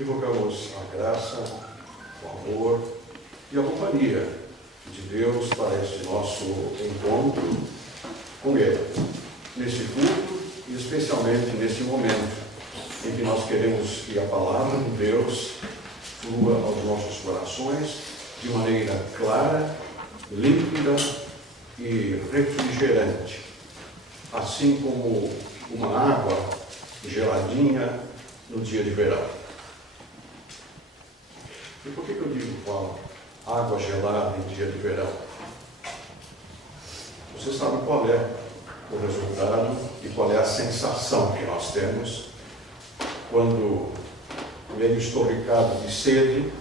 Invocamos a graça, o amor e a companhia de Deus para este nosso encontro com Ele, neste culto e especialmente neste momento em que nós queremos que a palavra de Deus flua aos nossos corações de maneira clara, límpida e refrigerante, assim como uma água geladinha no dia de verão. E por que eu falo água gelada em dia de verão? Você sabe qual é o resultado e qual é a sensação que nós temos quando, meio estorricado de sede,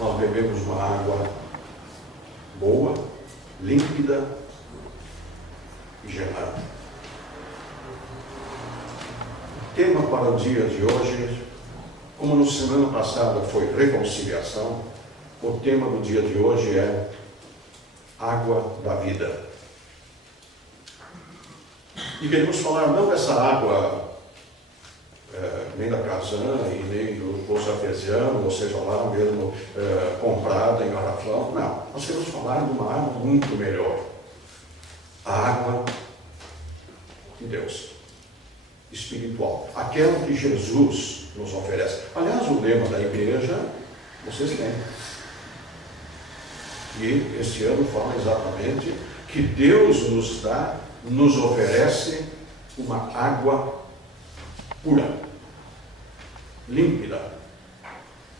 nós bebemos uma água boa, límpida e gelada. O tema para o dia de hoje, como na semana passada foi reconciliação, o tema do dia de hoje é água da vida. E queremos falar não dessa água nem da Casan e nem do Poço Artesiano, ou seja lá mesmo comprada em garrafão. Não, nós queremos falar de uma água muito melhor. A água de Deus, espiritual, aquela que Jesus nos oferece. Aliás, o lema da igreja, vocês têm. E este ano fala exatamente que Deus nos oferece uma água pura, límpida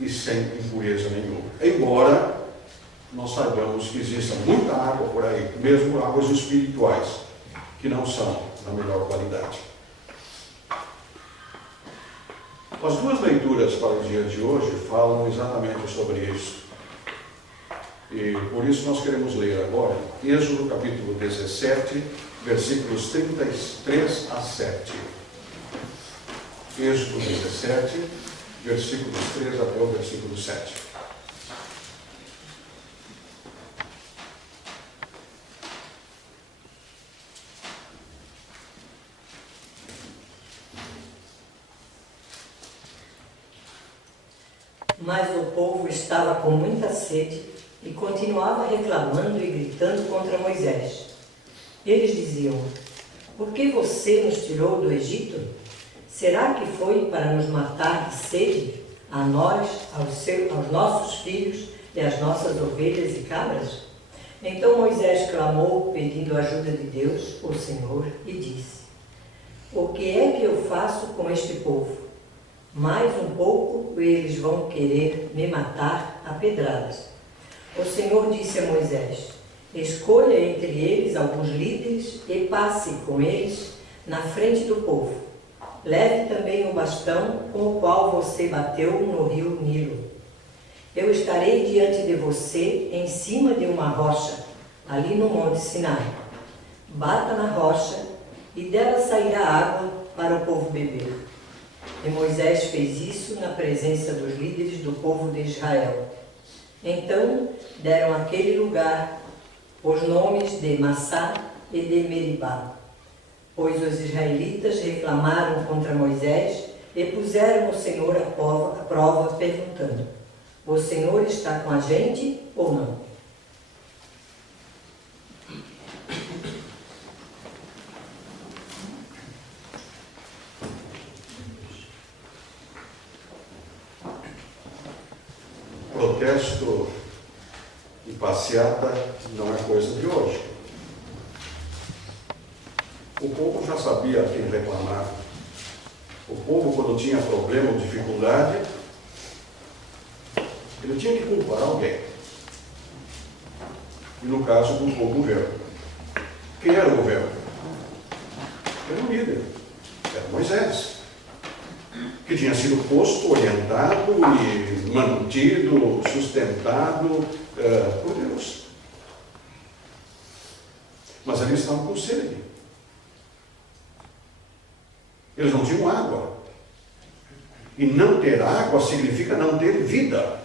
e sem impureza nenhuma. Embora nós saibamos que exista muita água por aí, mesmo águas espirituais, que não são da melhor qualidade. As duas leituras para o dia de hoje falam exatamente sobre isso. E por isso nós queremos ler agora Êxodo capítulo 17, versículos 33 a 7. Êxodo 17, versículos 3 até o versículo 7. Mas o povo estava com muita sede e continuava reclamando e gritando contra Moisés. Eles diziam: por que você nos tirou do Egito? Será que foi para nos matar de sede, a nós, aos nossos filhos e às nossas ovelhas e cabras? Então Moisés clamou, pedindo a ajuda de Deus, o Senhor, e disse: o que é que eu faço com este povo? Mais um pouco eles vão querer me matar a pedradas. O Senhor disse a Moisés: escolha entre eles alguns líderes e passe com eles na frente do povo. Leve também o bastão com o qual você bateu no rio Nilo. Eu estarei diante de você em cima de uma rocha, ali no Monte Sinai. Bata na rocha e dela sairá água para o povo beber. E Moisés fez isso na presença dos líderes do povo de Israel. Então deram àquele lugar os nomes de Massá e de Meribá, pois os israelitas reclamaram contra Moisés e puseram o Senhor à prova, perguntando: o Senhor está com a gente ou não? Protesto e passeata não é coisa de hoje. O povo já sabia a quem reclamar. O povo, quando tinha problema ou dificuldade, ele tinha que culpar alguém. E no caso, culpou o governo. Quem era o governo? Era o líder. Era Moisés, que tinha sido posto, orientado e mantido, sustentado por Deus. Mas eles estavam com sede. Eles não tinham água. E não ter água significa não ter vida.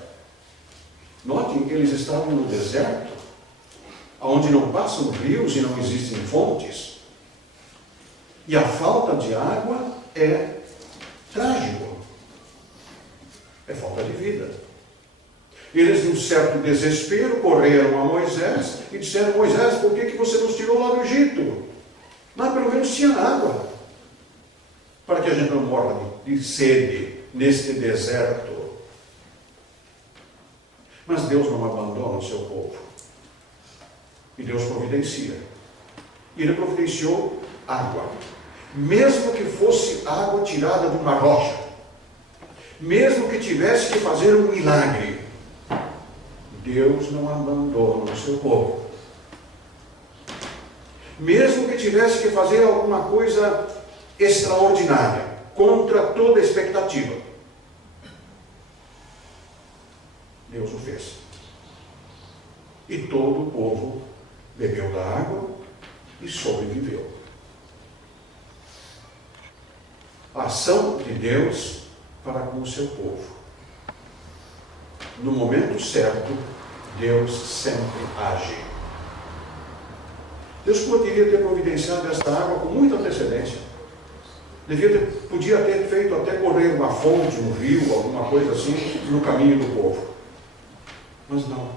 Notem que eles estavam no deserto, onde não passam rios e não existem fontes. E a falta de água é trágico. É falta de vida. Eles, em um certo desespero, correram a Moisés e disseram: Moisés, por que você nos tirou lá do Egito? Lá pelo menos tinha água, para que a gente não morra de sede neste deserto. Mas Deus não abandona o seu povo. E Deus providencia. E Ele providenciou água. Mesmo que fosse água tirada de uma rocha. Mesmo que tivesse que fazer um milagre. Deus não abandona o seu povo. Mesmo que tivesse que fazer alguma coisa extraordinária, contra toda expectativa, Deus o fez. E todo o povo bebeu da água e sobreviveu. A ação de Deus para com o seu povo. No momento certo, Deus sempre age. Deus poderia ter providenciado esta água com muita antecedência. Podia ter feito até correr uma fonte, um rio, alguma coisa assim, no caminho do povo. Mas não.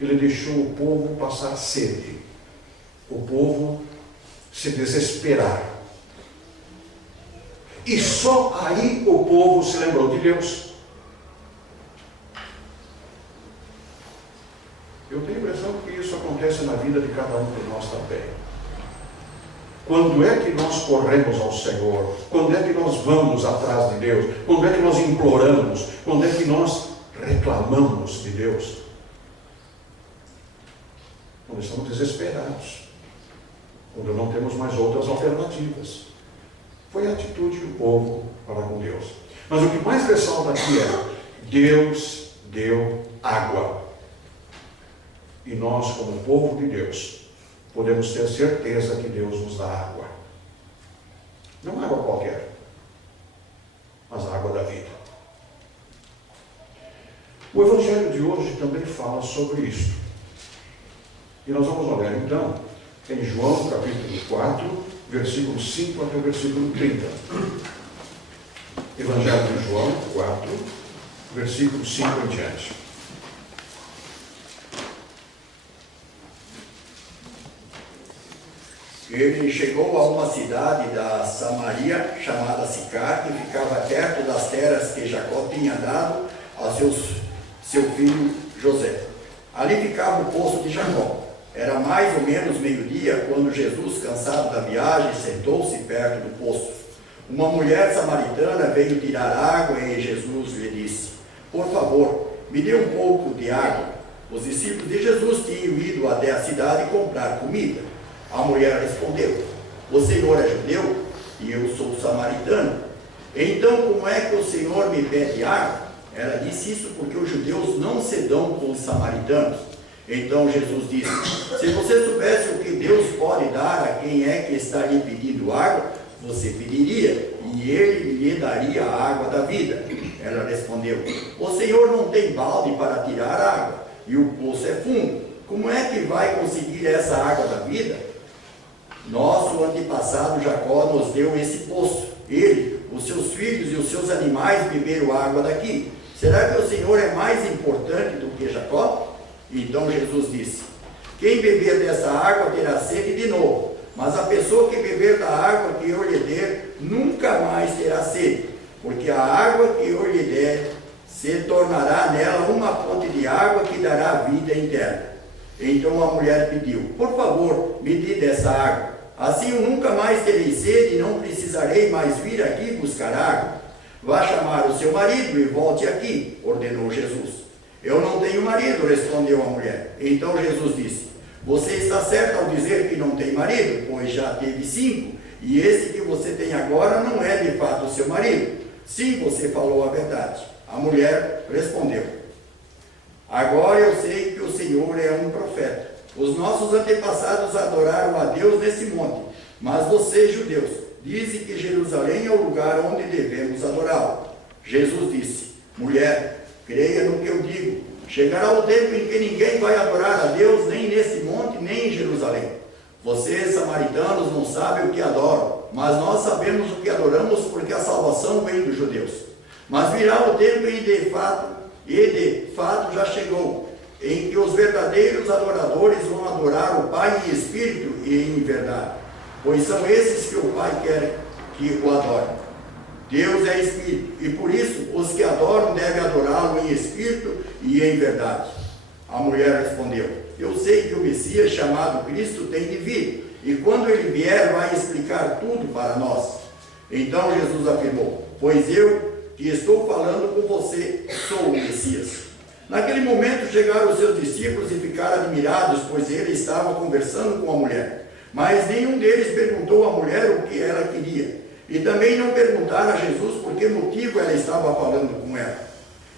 Ele deixou o povo passar sede. O povo se desesperar. E só aí o povo se lembrou de Deus. Eu tenho a impressão que isso acontece na vida de cada um de nós também. Quando é que nós corremos ao Senhor? Quando é que nós vamos atrás de Deus? Quando é que nós imploramos? Quando é que nós reclamamos de Deus? Quando estamos desesperados. Quando não temos mais outras alternativas. Foi a atitude do povo para com Deus. Mas o que mais ressalta aqui é: Deus deu água. E nós, como povo de Deus, podemos ter certeza que Deus nos dá água. Não água qualquer, mas a água da vida. O Evangelho de hoje também fala sobre isso. E nós vamos olhar então em João capítulo 4, versículo 5 até o versículo 30. Evangelho de João 4, versículo 5 em diante. Ele chegou a uma cidade da Samaria, chamada Sicar, que ficava perto das terras que Jacó tinha dado a seu filho José. Ali ficava o poço de Jacó. Era mais ou menos meio-dia, quando Jesus, cansado da viagem, sentou-se perto do poço. Uma mulher samaritana veio tirar água e Jesus lhe disse: por favor, me dê um pouco de água. Os discípulos de Jesus tinham ido até a cidade comprar comida. A mulher respondeu: o Senhor é judeu e eu sou samaritano. Então, como é que o Senhor me pede água? Ela disse isso porque os judeus não se dão com os samaritanos. Então Jesus disse: se você soubesse o que Deus pode dar a quem é que está lhe pedindo água, você pediria, e ele lhe daria a água da vida. Ela respondeu: o Senhor não tem balde para tirar água, e o poço é fundo. Como é que vai conseguir essa água da vida? Nosso antepassado Jacó nos deu esse poço. Ele, os seus filhos e os seus animais beberam água daqui. Será que o Senhor é mais importante do que Jacó? Então Jesus disse: quem beber dessa água terá sede de novo, mas a pessoa que beber da água que eu lhe der nunca mais terá sede, porque a água que eu lhe der se tornará nela uma fonte de água que dará vida eterna. Então a mulher pediu: por favor, me dê dessa água. Assim eu nunca mais terei sede e não precisarei mais vir aqui buscar água. Vá chamar o seu marido e volte aqui, ordenou Jesus. Eu não tenho marido, respondeu a mulher. Então Jesus disse: você está certo ao dizer que não tem marido, pois já teve 5, e esse que você tem agora não é de fato o seu marido. Sim, você falou a verdade. A mulher respondeu: agora eu sei que o Senhor é um profeta. Os nossos antepassados adoraram a Deus nesse monte, mas vocês, judeus, dizem que Jerusalém é o lugar onde devemos adorá-lo. Jesus disse: mulher, creia no que eu digo. Chegará o tempo em que ninguém vai adorar a Deus, nem nesse monte, nem em Jerusalém. Vocês, samaritanos, não sabem o que adoram, mas nós sabemos o que adoramos, porque a salvação vem dos judeus. Mas virá o tempo e de fato já chegou, em que os verdadeiros adoradores vão adorar o Pai em espírito e em verdade, pois são esses que o Pai quer que o adorem. Deus é espírito, e por isso os que adoram devem adorá-lo em espírito e em verdade. A mulher respondeu: eu sei que o Messias, chamado Cristo, tem de vir, e quando ele vier vai explicar tudo para nós. Então Jesus afirmou: pois eu que estou falando com você sou o Messias. Naquele momento chegaram os seus discípulos e ficaram admirados, pois ele estava conversando com a mulher. Mas nenhum deles perguntou à mulher o que ela queria. E também não perguntaram a Jesus por que motivo ela estava falando com ela.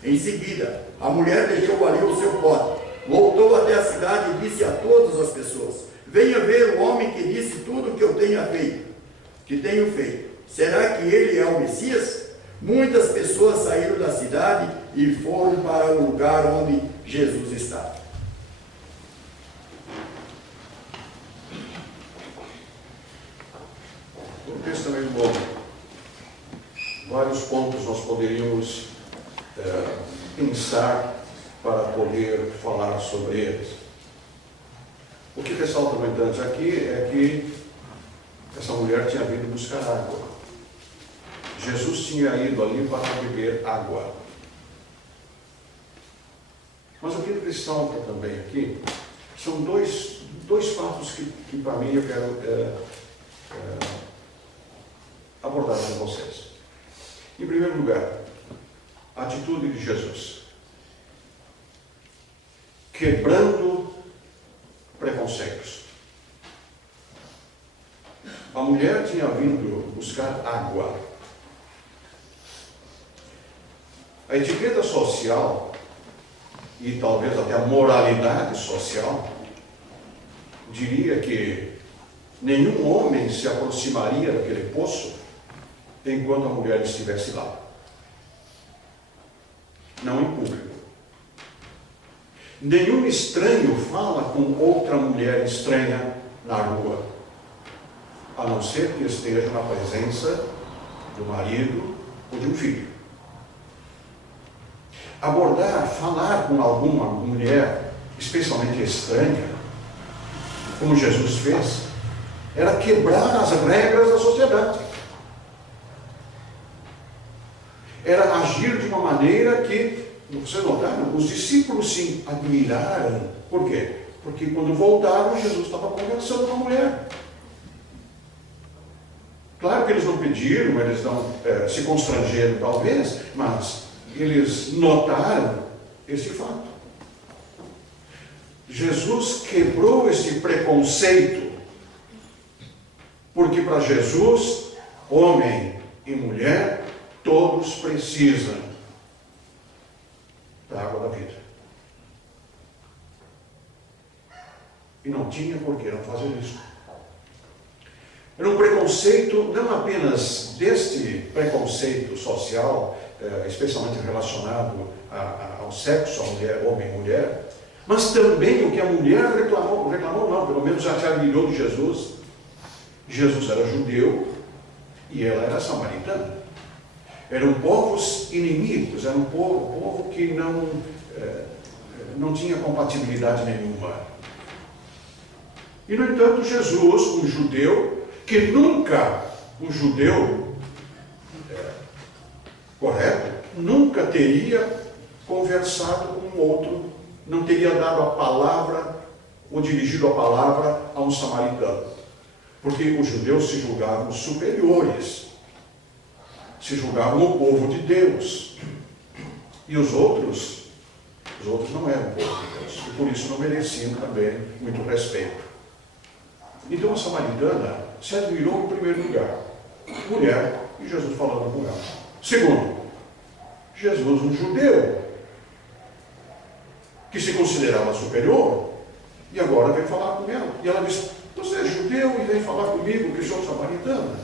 Em seguida, a mulher deixou ali o seu pote, voltou até a cidade e disse a todas as pessoas: venha ver o homem que disse tudo o que eu tenho feito. Será que ele é o Messias? Muitas pessoas saíram da cidade e foram para o lugar onde Jesus estava. Um texto também bom. Vários pontos nós poderíamos pensar para poder falar sobre eles. O que ressalta, no entanto, aqui é que essa mulher tinha vindo buscar água. Jesus tinha ido ali para beber água. Mas o que ressalta também aqui são dois fatos que para mim eu quero abordar com vocês. Em primeiro lugar, a atitude de Jesus, quebrando preconceitos. A mulher tinha vindo buscar água. A etiqueta social e talvez até a moralidade social diria que nenhum homem se aproximaria daquele poço enquanto a mulher estivesse lá. Não em público. Nenhum estranho fala com outra mulher estranha na rua, a não ser que esteja na presença do marido ou de um filho. Abordar, falar com alguma mulher, especialmente estranha, como Jesus fez, era quebrar as regras da sociedade. Era agir de uma maneira que, vocês notaram, os discípulos se admiraram. Por quê? Porque quando voltaram, Jesus estava conversando com a mulher. Claro que eles não pediram, eles não se constrangeram talvez, mas eles notaram esse fato. Jesus quebrou esse preconceito, porque para Jesus, homem e mulher, todos precisam da água da vida. E não tinha por que não fazer isso. Era um preconceito, não apenas deste preconceito social, especialmente relacionado ao sexo, a mulher, homem e mulher, mas também o que a mulher reclamou não, pelo menos já se admirou de Jesus. Jesus era judeu e ela era samaritana. Eram povos inimigos, era um povo que não tinha compatibilidade nenhuma. E, no entanto, Jesus, um judeu, que nunca, um judeu correto, nunca teria conversado com outro, não teria dado a palavra ou dirigido a palavra a um samaritano. Porque os judeus se julgavam superiores, se julgavam o povo de Deus. E os outros não eram o povo de Deus. E por isso não mereciam também muito respeito. Então a samaritana se admirou em primeiro lugar. Mulher, e Jesus falando com ela. Segundo, Jesus, um judeu, que se considerava superior, e agora vem falar com ela. E ela diz: você é judeu e vem falar comigo que sou samaritana?